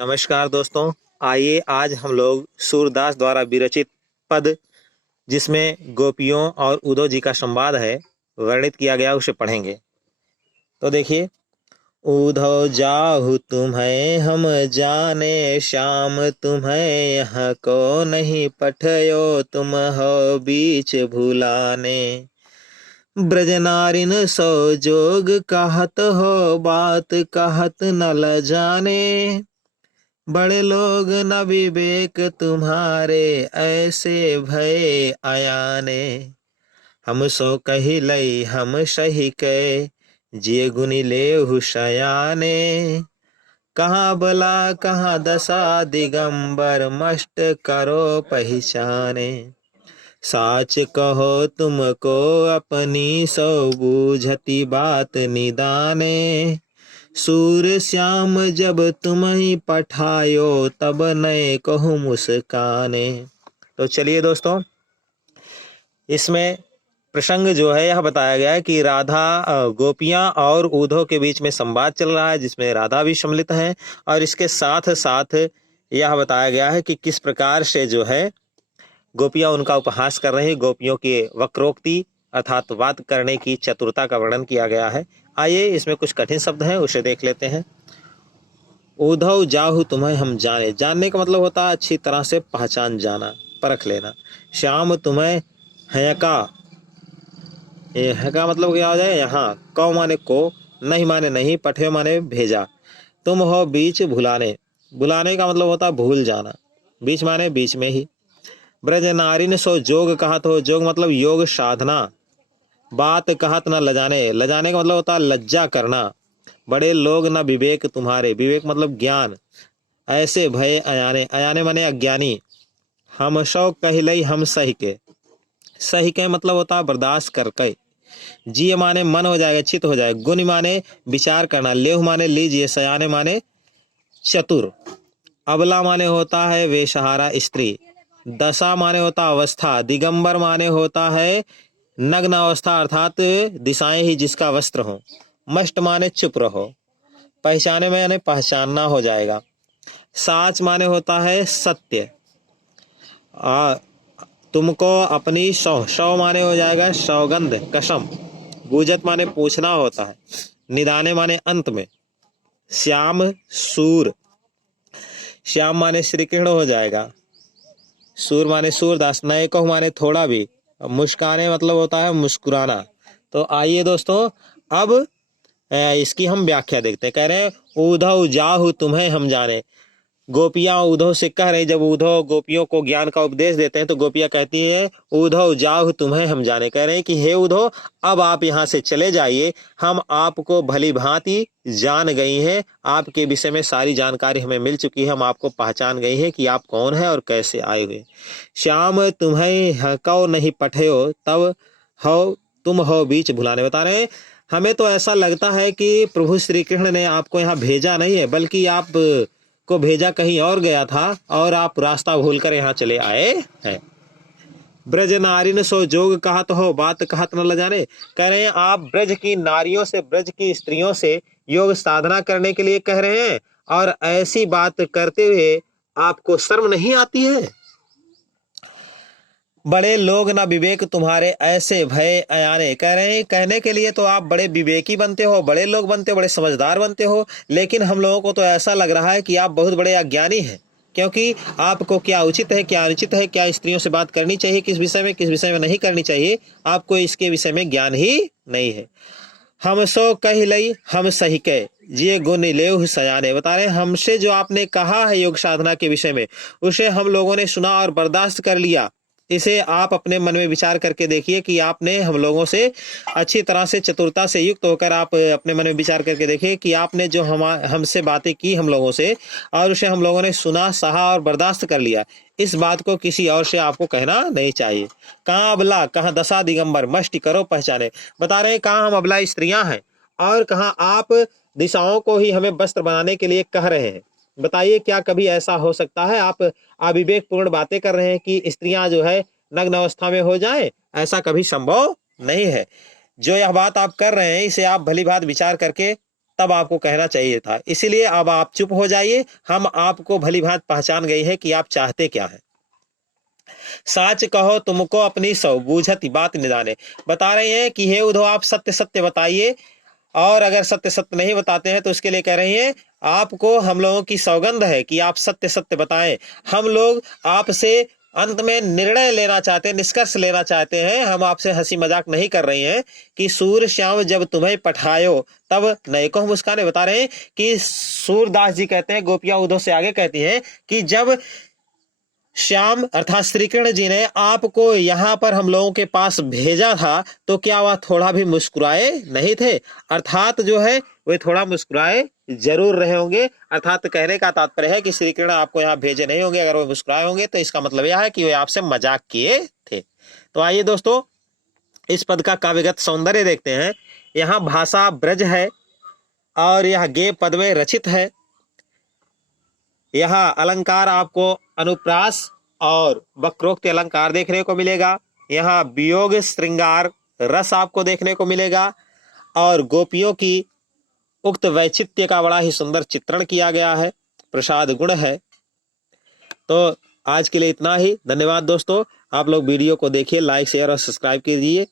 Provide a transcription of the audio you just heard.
नमस्कार दोस्तों। आइए आज हम लोग सूरदास द्वारा विरचित पद जिसमें गोपियों और उद्धव जी का संवाद है वर्णित किया गया उसे पढ़ेंगे। तो देखिए, उद्धव जाहु तुम्हें हम जाने, श्याम तुम्हें यहाँ को नहीं पठयो, तुम हो बीच भुलाने। ब्रज नारिन सो जोग कहत हो, बात कहत न ल जाने। बड़े लोग न विवेक तुम्हारे, ऐसे भय अयाने। हम सो कही लई हम सही कै, जिय गुनी लेहु शयाने। कहाँ बला कहाँ दशा दिगंबर, मस्ट करो पहचाने। साच कहो तुमको अपनी, सो बूझती बात निदाने। सूर श्याम जब तुम ही पठायो, तब नए कहूँ मुस्काने। तो चलिए दोस्तों, इसमें प्रसंग जो है यह बताया गया है कि राधा गोपियां और उद्धव के बीच में संवाद चल रहा है जिसमें राधा भी सम्मिलित है। और इसके साथ साथ यह बताया गया है कि किस प्रकार से जो है गोपियां उनका उपहास कर रही हैं। गोपियों के वक्रोक्ति अर्थात बात करने की चतुरता का वर्णन किया गया है। आइए इसमें कुछ कठिन शब्द हैं उसे देख लेते हैं। उद्धव जाहु तुम्हें हम जाने, जानने का मतलब होता है अच्छी तरह से पहचान जाना, परख लेना। श्याम तुम्हें हयका, ये हयका मतलब क्या हो जाए यहाँ। कौ माने को, नहीं माने नहीं, पठे माने भेजा। तुम हो बीच भुलाने, भुलाने का मतलब होता है भूल जाना। बीच माने बीच में ही। ब्रज नारिन सो जोग कहत हो, जोग मतलब योग साधना। बात कहत न लजाने, लजाने का मतलब होता है लज्जा करना। बड़े लोग न विवेक तुम्हारे, विवेक मतलब ज्ञान। ऐसे भय अयाने, अयाने माने अज्ञानी। हम सौ कहलई हम सही के, सही के मतलब होता है बर्दाश्त करके। जी माने मन हो जाएगा, चित हो जाएगा। गुण माने विचार करना। लेह माने लीजिए। सयाने माने चतुर। अबला माने होता है वेशहारा स्त्री। दशा माने होता अवस्था। दिगंबर माने होता है नग्न अवस्था अर्थात दिशाएं ही जिसका वस्त्र हो। मष्ट माने चुप रहो। पहचाने में यानी पहचानना हो जाएगा। साच माने होता है सत्य। तुमको अपनी सौ, सौ माने हो जाएगा सौगंध कसम। बूझत माने पूछना होता है। निदाने माने अंत में। श्याम सूर, श्याम माने श्री कृष्ण हो जाएगा। सूर माने सूरदास। नए कहो माने थोड़ा भी। मुस्काने मतलब होता है मुस्कुराना। तो आइए दोस्तों, अब इसकी हम व्याख्या देखते हैं। कह रहे हैं उद्धव जाहु तुम्हें हम जाने। गोपियां उद्धव से कह रही, जब उद्धव गोपियों को ज्ञान का उपदेश देते हैं तो गोपियां कहती हैं उद्धव जाहु तुम्हें हम जाने। कह रहे हैं कि हे उद्धव, अब आप यहाँ से चले जाइए, हम आपको भली भांति जान गई हैं। आपके विषय में सारी जानकारी हमें मिल चुकी है, हम आपको पहचान गई हैं कि आप कौन है और कैसे आए हुए। श्याम तुम्हें हकौ नहीं पठयो, तब हो तुम हो बीच भुलाने। बता रहे हैं हमें तो ऐसा लगता है कि प्रभु श्री कृष्ण ने आपको यहाँ भेजा नहीं है, बल्कि आप को भेजा कहीं और गया था और आप रास्ता भूलकर यहाँ चले आए हैं। ब्रज नारिन सो जोग कहत हो, बात कहत न ल जाने। कह रहे हैं आप ब्रज की नारियों से, ब्रज की स्त्रियों से योग साधना करने के लिए कह रहे हैं और ऐसी बात करते हुए आपको शर्म नहीं आती है। बड़े लोग ना विवेक तुम्हारे, ऐसे भय अयाने। कह रहे हैं कहने के लिए तो आप बड़े विवेकी बनते हो, बड़े लोग बनते हो, बड़े समझदार बनते हो, लेकिन हम लोगों को तो ऐसा लग रहा है कि आप बहुत बड़े अज्ञानी हैं। क्योंकि आपको क्या उचित है, क्या अनुचित है, क्या स्त्रियों से बात करनी चाहिए किस विषय में, किस विषय में नहीं करनी चाहिए, आपको इसके विषय में ज्ञान ही नहीं है। हम सो कही लई हम सही कह, ये गुण लेव सयाने। बता रहे हमसे जो आपने कहा है योग साधना के विषय में, उसे हम लोगों ने सुना और बर्दाश्त कर लिया। इसे आप अपने मन में विचार करके देखिए कि आपने हम लोगों से अच्छी तरह से चतुरता से युक्त होकर आप अपने मन में विचार करके देखिए कि आपने जो हमसे बातें की हम लोगों से, और उसे हम लोगों ने सुना, सहा और बर्दाश्त कर लिया। इस बात को किसी और से आपको कहना नहीं चाहिए। कहाँ अबला कहाँ दशा दिगंबर, मष्टि करो पहचाने। बता रहे कहाँ हम अबला स्त्रियां हैं और कहाँ आप दिशाओं को ही हमें वस्त्र बनाने के लिए कह रहे हैं। बताइए क्या कभी ऐसा हो सकता है? आप अविवेक पूर्ण बातें कर रहे हैं कि स्त्रियां जो है नग्न अवस्था में हो जाए, ऐसा कभी संभव नहीं है। जो यह बात आप कर रहे हैं इसे आप भली बात विचार करके तब आपको कहना चाहिए था। इसीलिए अब आप चुप हो जाइए, हम आपको भली भांति पहचान गए हैं कि आप चाहते क्या हैं। साच कहो तुमको अपनी सौ बूझत बात निदाने। बता रहे हैं कि हे उद्धव, आप सत्य सत्य बताइए, और अगर सत्य सत्य नहीं बताते हैं तो उसके लिए कह रही हैं आपको हम लोगों की सौगंध है कि आप सत्य सत्य बताएं। हम लोग आपसे अंत में निर्णय लेना चाहते हैं, निष्कर्ष लेना चाहते हैं। हम आपसे हंसी मजाक नहीं कर रहे हैं कि सूर श्याम जब तुम्हें पठायो तब नए को मुस्काने। बता रहे हैं कि सूरदास जी कहते हैं, गोपियां उद्धव से आगे कहती हैं कि जब श्याम अर्थात श्री कृष्ण जी ने आपको यहाँ पर हम लोगों के पास भेजा था तो क्या वह थोड़ा भी मुस्कुराए नहीं थे? अर्थात जो है वे थोड़ा मुस्कुराए जरूर रहे होंगे। अर्थात कहने का तात्पर्य है कि श्री कृष्ण आपको यहाँ भेजे नहीं होंगे। अगर वो मुस्कुराए होंगे तो इसका मतलब यह है कि वे आपसे मजाक किए थे। तो आइए दोस्तों, इस पद का काव्यगत सौंदर्य देखते हैं। यहाँ भाषा ब्रज है और यह गे पद में रचित है। यहाँ अलंकार आपको अनुप्रास और वक्रोक्ति अलंकार देखने को मिलेगा। यहाँ वियोग श्रृंगार रस आपको देखने को मिलेगा और गोपियों की उक्त वैचित्र्य का बड़ा ही सुंदर चित्रण किया गया है। प्रसाद गुण है। तो आज के लिए इतना ही। धन्यवाद दोस्तों। आप लोग वीडियो को देखिए, लाइक शेयर और सब्सक्राइब कीजिए।